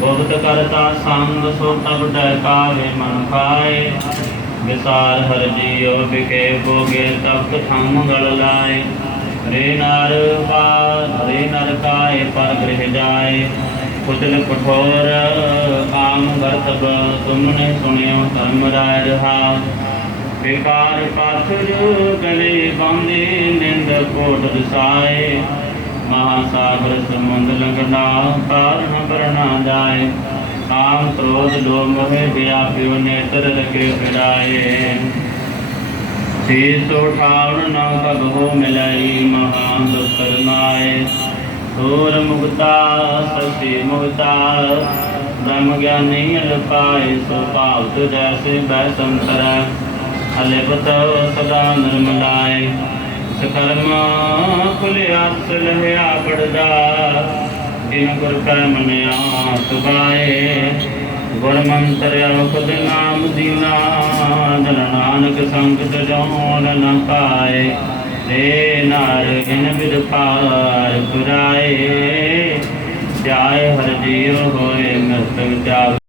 ਬਹੁਤ ਕਰਤਾ ਸੰਗ ਸੋ ਤਬ ਡੈ ਮਨ ਖਾਏ ਵਿਸਾਰ ਹਰ ਜੀਉ ਬਿਕੇ ਭੋਗੇ ਤਬ ਥੰਮ ਗਲ ਲਾਏ। ਰੇ ਨਰ ਕਾ ਰੇ ਨਰ ਕਾਏ ਪਰ ਗ੍ਰਹਿ ਜਾਏ। ਕੁਚਲ ਕਠੋਰ ਕਾਮ ਗਰਤਬ ਤੁਮਨੇ ਸੁਣਿਓ ਧਰਮ ਰਾਜ ਰਹਾ ਵਿਕਾਰ ਪਾਥਰ ਗਲੇ ਬੰਦੇ ਨਿੰਦ ਕੋਟ ਦਸਾਏ ਸਾਗਰ ਸਮੁੰਦ ਲੰਘਣਾ ਕਾਰਨ ਬਰਨਾ ਜਾਏ। ਕਾਮ ਕ੍ਰੋਧ ਲੋਭ ਮੋਹ ਵਿਆਪਿਓ ਨੇਤਰ ਰਗੇ ਫਿਰਾਏ ਸੋ ਠਾਵਣ ਨਾ ਕਬਹੋ ਮਿਲਈ ਮਹਾ ਦੁਖਰ ਨਾਏ ਸੂਰ ਮੁਕਤਾ ਸਸੀ ਮੁਕਤਾ, ਬ੍ਰਹਮ ਗਿਆਨੀ ਅਲਪਾਏ, ਸੋ ਭਾਵ ਜੈਸੇ ਬੈ ਸੰਤਰ। ਅਲਿਪਤ ਸਦਾ ਨਿਰਮਲਾਏ। ਸਕਰਮ ਖੁਲਿਆ ਸਲਹਿਆ ਪੜਦਾ। ਜਿਨ ਗੁਰ ਕੈ ਮਨਿਆ ਸੁਭਾਏ ਗੁਰ ਮੰਤਰ ਨਾਮ ਦੀਨਾ। ਜਨ ਨਾਨਕ ਸੰਗਤ ਜੋਨ ਨ ਪਾਏ। ਰੇ ਨਾਰ ਇਨ ਬਿਦ ਪਾਰ ਪੁਰਾਏ ਜਾਏ ਹਰ ਜੀਉ ਹੋਏ ਮਸਤਕ ਜਾਗ